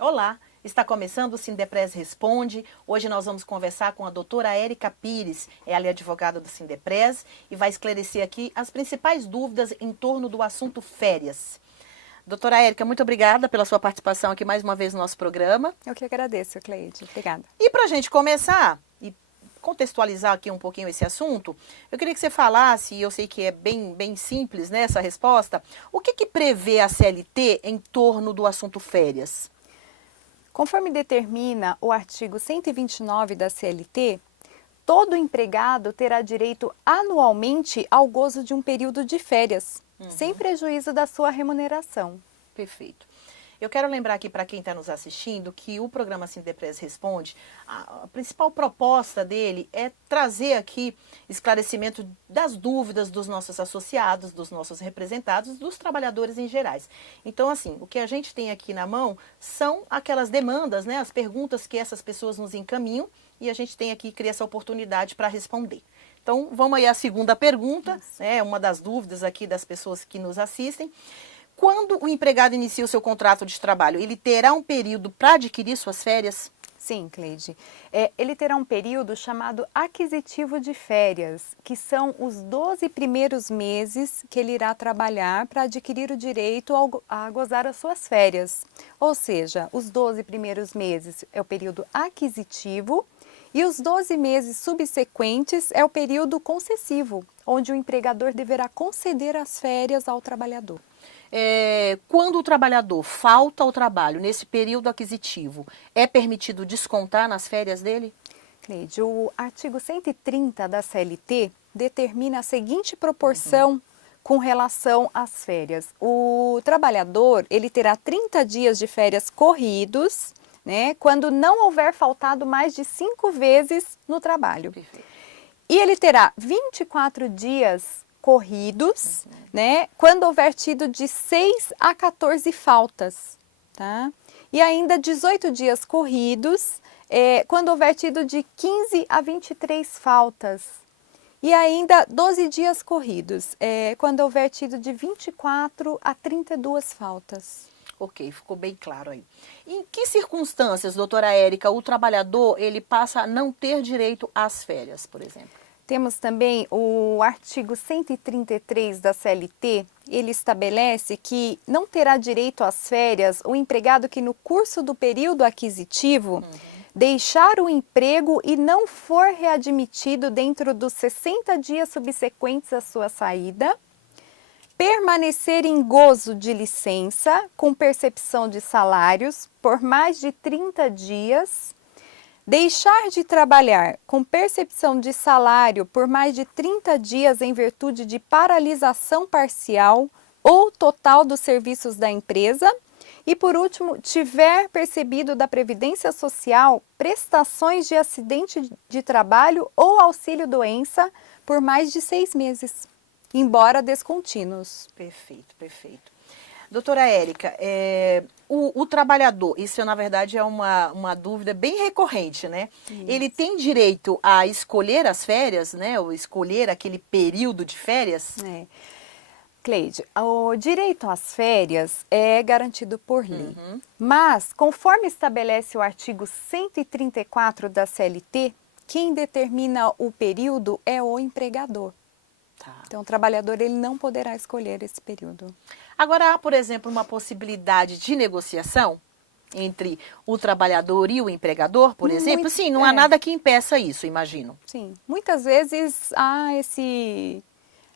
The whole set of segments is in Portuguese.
Olá, está começando o Sindepres Responde. Hoje nós vamos conversar com a doutora Érica Pires, ela é advogada do Sindepres e vai esclarecer aqui as principais dúvidas em torno do assunto férias. Doutora Érica, muito obrigada pela sua participação aqui mais uma vez no nosso programa. Eu que agradeço, Cleide. Obrigada. E para a gente começar e contextualizar aqui um pouquinho esse assunto, eu queria que você falasse, e eu sei que é bem simples, né, essa resposta, o que prevê a CLT em torno do assunto férias? Conforme determina o artigo 129 da CLT, todo empregado terá direito anualmente ao gozo de um período de férias, sem prejuízo da sua remuneração. Perfeito. Eu quero lembrar aqui para quem está nos assistindo que o programa Sindepres Responde, a principal proposta dele é trazer aqui esclarecimento das dúvidas dos nossos associados, dos nossos representados, dos trabalhadores em gerais. Então, assim, o que a gente tem aqui na mão são aquelas demandas, né, as perguntas que essas pessoas nos encaminham e a gente tem aqui, cria essa oportunidade para responder. Então, vamos aí à segunda pergunta, né, uma das dúvidas aqui das pessoas que nos assistem. Quando o empregado inicia o seu contrato de trabalho, ele terá um período para adquirir suas férias? Sim, Cleide. Ele terá um período chamado aquisitivo de férias, que são os 12 primeiros meses que ele irá trabalhar para adquirir o direito a gozar as suas férias. Ou seja, os 12 primeiros meses é o período aquisitivo e os 12 meses subsequentes é o período concessivo, onde o empregador deverá conceder as férias ao trabalhador. Quando o trabalhador falta ao trabalho nesse período aquisitivo, é permitido descontar nas férias dele? Cleide, o artigo 130 da CLT determina a seguinte proporção com relação às férias. O trabalhador, ele terá 30 dias de férias corridos, né, quando não houver faltado mais de 5 vezes no trabalho. Perfeito. E ele terá 24 dias corridos, né, quando houver tido de 6 a 14 faltas, tá? E ainda 18 dias corridos, quando houver tido de 15 a 23 faltas. E ainda 12 dias corridos, quando houver tido de 24 a 32 faltas. Ok, ficou bem claro aí. Em que circunstâncias, doutora Érica, o trabalhador ele passa a não ter direito às férias, por exemplo? Temos também o artigo 133 da CLT, ele estabelece que não terá direito às férias o empregado que no curso do período aquisitivo deixar o emprego e não for readmitido dentro dos 60 dias subsequentes à sua saída, permanecer em gozo de licença com percepção de salários por mais de 30 dias, deixar de trabalhar com percepção de salário por mais de 30 dias em virtude de paralisação parcial ou total dos serviços da empresa e, por último, tiver percebido da Previdência Social prestações de acidente de trabalho ou auxílio-doença por mais de 6 meses, embora descontínuos. Perfeito, perfeito. Doutora Érica, o trabalhador, isso na verdade é uma dúvida bem recorrente, né? Isso. Ele tem direito a escolher as férias, né? Ou escolher aquele período de férias? Cleide, o direito às férias é garantido por lei, mas conforme estabelece o artigo 134 da CLT, quem determina o período é o empregador. Tá. Então, o trabalhador ele não poderá escolher esse período. Agora, há, por exemplo, uma possibilidade de negociação entre o trabalhador e o empregador, por exemplo? Sim, não há nada que impeça isso, imagino. Sim, muitas vezes há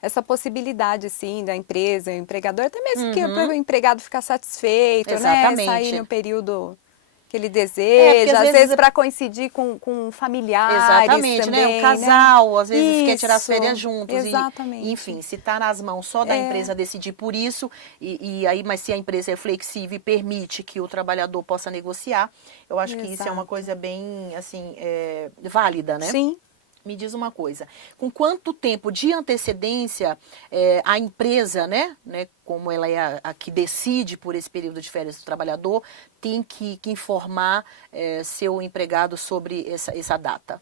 essa possibilidade, sim, da empresa, o empregador, até mesmo que o empregado ficar satisfeito, exatamente, né? Sair no período que ele deseja, às vezes para coincidir com familiares. Exatamente, também, né? O casal, né? às vezes quer tirar as férias juntos. Exatamente. E, enfim, se está nas mãos só da empresa decidir por isso, e aí, mas se a empresa é flexível e permite que o trabalhador possa negociar, eu acho que isso é uma coisa bem, assim, válida, né? Sim. Me diz uma coisa, com quanto tempo de antecedência a empresa, né, como ela é a que decide por esse período de férias do trabalhador, tem que informar seu empregado sobre essa data?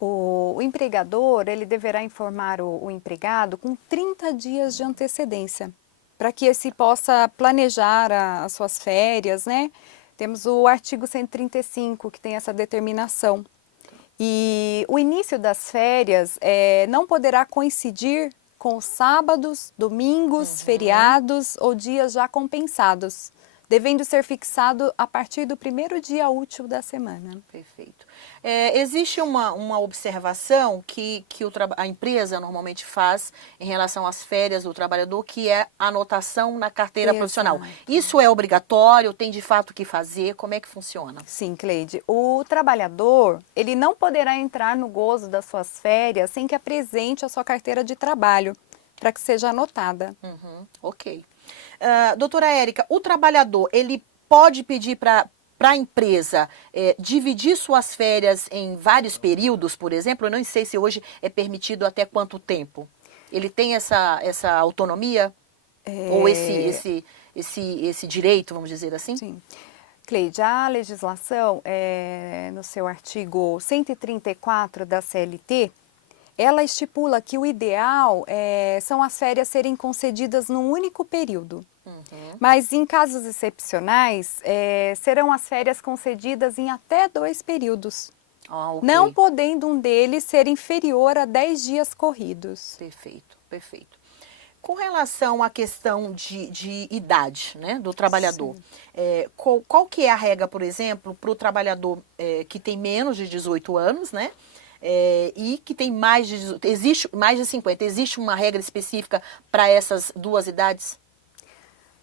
O empregador, ele deverá informar o empregado com 30 dias de antecedência, para que esse possa planejar as suas férias, né? Temos o artigo 135, que tem essa determinação. E o início das férias não poderá coincidir com sábados, domingos, feriados ou dias já compensados, devendo ser fixado a partir do primeiro dia útil da semana. Perfeito. Existe uma observação que a empresa normalmente faz em relação às férias do trabalhador, que é a anotação na carteira profissional. Isso é obrigatório? Tem de fato que fazer? Como é que funciona? Sim, Cleide. O trabalhador, ele não poderá entrar no gozo das suas férias sem que apresente a sua carteira de trabalho, para que seja anotada. Ok. Doutora Érica, o trabalhador, ele pode pedir para a empresa dividir suas férias em vários períodos, por exemplo? Eu não sei se hoje é permitido até quanto tempo. Ele tem essa autonomia? Ou esse direito, vamos dizer assim? Sim. Cleide, a legislação, no seu artigo 134 da CLT, ela estipula que o ideal são as férias serem concedidas num único período. Mas em casos excepcionais, serão as férias concedidas em até 2 períodos. Okay. Não podendo um deles ser inferior a 10 dias corridos. Perfeito, perfeito. Com relação à questão de idade, né, do trabalhador, qual que é a regra, por exemplo, para o trabalhador que tem menos de 18 anos, né? E que tem mais existe mais de 50, existe uma regra específica para essas duas idades?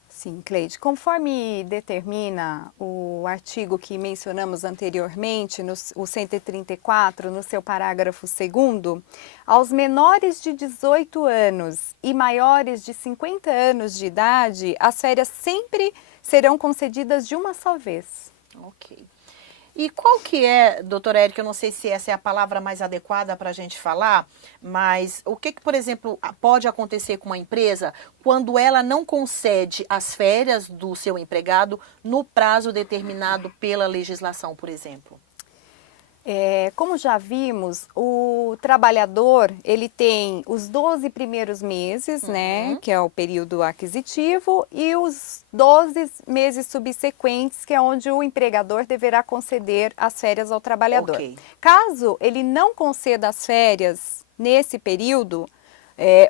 Sim, Cleide, conforme determina o artigo que mencionamos anteriormente, o 134, no seu parágrafo 2º, aos menores de 18 anos e maiores de 50 anos de idade, as férias sempre serão concedidas de uma só vez. Ok. E qual que é, doutora Érica, eu não sei se essa é a palavra mais adequada para a gente falar, mas o que, por exemplo, pode acontecer com uma empresa quando ela não concede as férias do seu empregado no prazo determinado pela legislação, por exemplo? Como já vimos, o trabalhador, ele tem os 12 primeiros meses, né, que é o período aquisitivo, e os 12 meses subsequentes, que é onde o empregador deverá conceder as férias ao trabalhador. Okay. Caso ele não conceda as férias nesse período,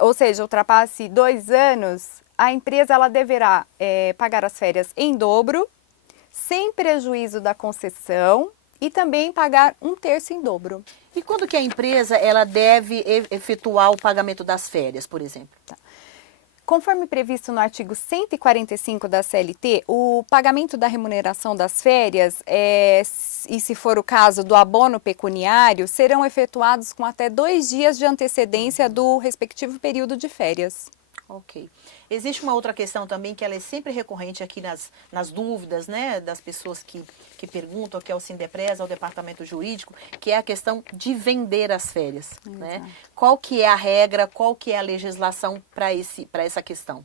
ou seja, ultrapasse 2 anos, a empresa ela deverá pagar as férias em dobro, sem prejuízo da concessão, e também pagar 1/3 em dobro. E quando que a empresa ela deve efetuar o pagamento das férias, por exemplo? Tá. Conforme previsto no artigo 145 da CLT, o pagamento da remuneração das férias, e se for o caso do abono pecuniário, serão efetuados com até 2 dias de antecedência do respectivo período de férias. Ok. Existe uma outra questão também que ela é sempre recorrente aqui nas dúvidas, né, das pessoas que perguntam, que é o Sindepres, ao departamento jurídico, que é a questão de vender as férias, né? Qual que é a regra, qual que é a legislação para essa questão?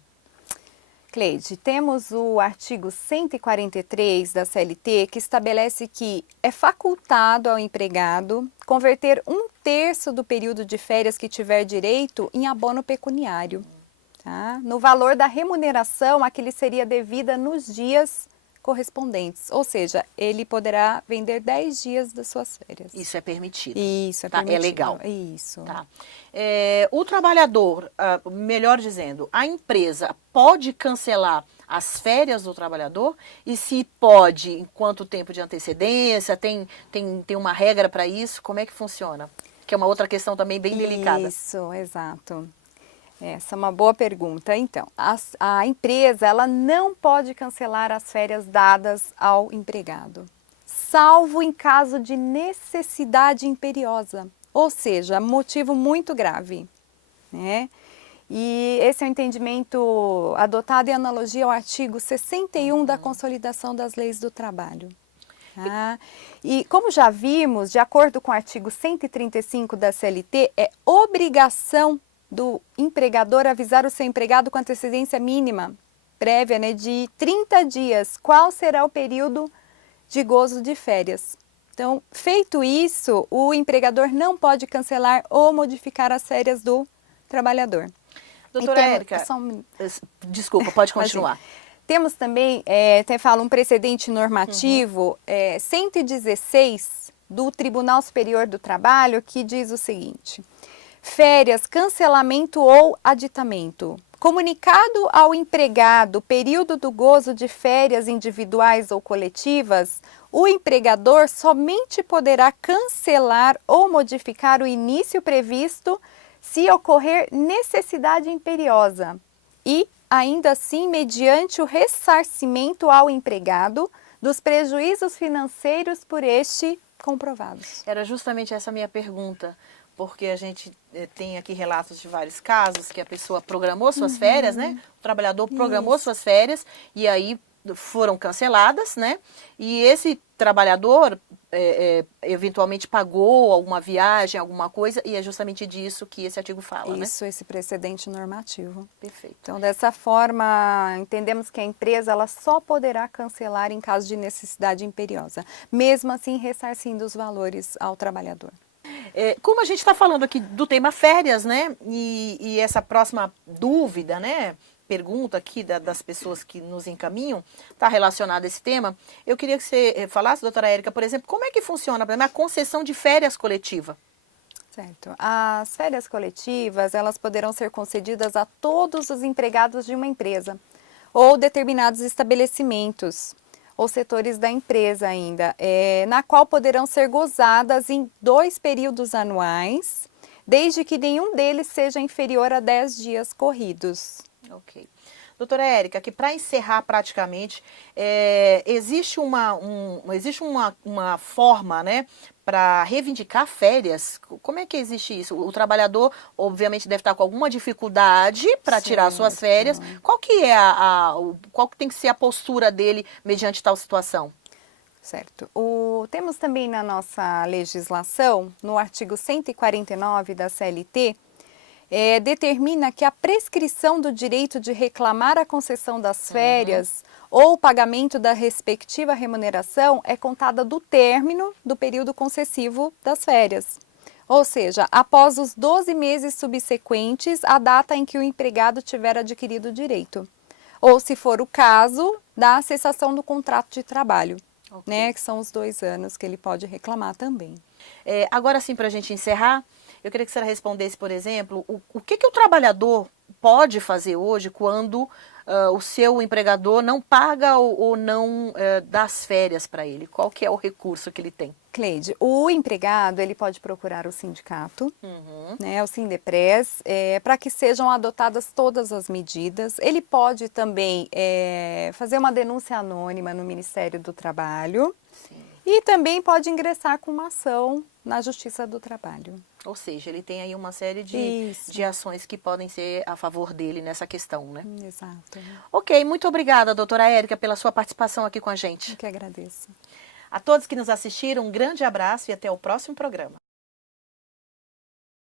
Cleide, temos o artigo 143 da CLT que estabelece que é facultado ao empregado converter 1/3 do período de férias que tiver direito em abono pecuniário. Tá? No valor da remuneração a que lhe seria devida nos dias correspondentes, ou seja, ele poderá vender 10 dias das suas férias. Isso é permitido. Isso é tá, permitido. É legal. Isso. Tá. O trabalhador, melhor dizendo, a empresa pode cancelar as férias do trabalhador? E se pode, em quanto tempo de antecedência? Tem uma regra para isso? Como é que funciona? Que é uma outra questão também bem delicada. Isso, exato. Essa é uma boa pergunta. Então, a empresa ela não pode cancelar as férias dadas ao empregado, salvo em caso de necessidade imperiosa, ou seja, motivo muito grave, né? E esse é o entendimento adotado em analogia ao artigo 61 da Consolidação das Leis do Trabalho. Tá? E como já vimos, de acordo com o artigo 135 da CLT, é obrigação do empregador avisar o seu empregado com antecedência mínima, prévia, né, de 30 dias, qual será o período de gozo de férias. Então, feito isso, o empregador não pode cancelar ou modificar as férias do trabalhador. Doutora Érica, desculpa, pode continuar. Temos também, até falo, um precedente normativo, 116 do Tribunal Superior do Trabalho, que diz o seguinte: férias, cancelamento ou aditamento. Comunicado ao empregado período do gozo de férias individuais ou coletivas, o empregador somente poderá cancelar ou modificar o início previsto se ocorrer necessidade imperiosa e, ainda assim, mediante o ressarcimento ao empregado dos prejuízos financeiros por este comprovados. Era justamente essa a minha pergunta, porque a gente tem aqui relatos de vários casos que a pessoa programou suas férias, né? O trabalhador programou suas férias e aí foram canceladas, né? E esse trabalhador eventualmente pagou alguma viagem, alguma coisa, e é justamente disso que esse artigo fala, né? Isso, esse precedente normativo. Perfeito. Então, dessa forma, entendemos que a empresa ela só poderá cancelar em caso de necessidade imperiosa, mesmo assim ressarcindo os valores ao trabalhador. Como a gente está falando aqui do tema férias, né? E essa próxima dúvida, né? Pergunta aqui das pessoas que nos encaminham, está relacionada a esse tema. Eu queria que você falasse, doutora Érica, por exemplo, como é que funciona, por exemplo, a concessão de férias coletiva? Certo. As férias coletivas, elas poderão ser concedidas a todos os empregados de uma empresa ou determinados estabelecimentos ou setores da empresa ainda, na qual poderão ser gozadas em 2 períodos anuais, desde que nenhum deles seja inferior a 10 dias corridos. Ok. Doutora Érica, que para encerrar praticamente, existe uma forma, né, para reivindicar férias? Como é que existe isso? O trabalhador, obviamente, deve estar com alguma dificuldade para tirar suas férias. Qual que é qual que tem que ser a postura dele mediante tal situação? Certo. Temos também na nossa legislação, no artigo 149 da CLT, determina que a prescrição do direito de reclamar a concessão das férias ou o pagamento da respectiva remuneração é contada do término do período concessivo das férias. Ou seja, após os 12 meses subsequentes à data em que o empregado tiver adquirido o direito. Ou, se for o caso, da cessação do contrato de trabalho, né, que são os 2 anos que ele pode reclamar também. Agora sim, para a gente encerrar, eu queria que você respondesse, por exemplo, o que o trabalhador pode fazer hoje quando o seu empregador não paga ou não dá as férias para ele? Qual que é o recurso que ele tem? Cleide, o empregado ele pode procurar o sindicato, né, o Sindepres, para que sejam adotadas todas as medidas. Ele pode também fazer uma denúncia anônima no Ministério do Trabalho. Sim. E também pode ingressar com uma ação na Justiça do Trabalho. Ou seja, ele tem aí uma série de ações que podem ser a favor dele nessa questão, né? Exato. Ok, muito obrigada, doutora Érica, pela sua participação aqui com a gente. Eu que agradeço. A todos que nos assistiram, um grande abraço e até o próximo programa.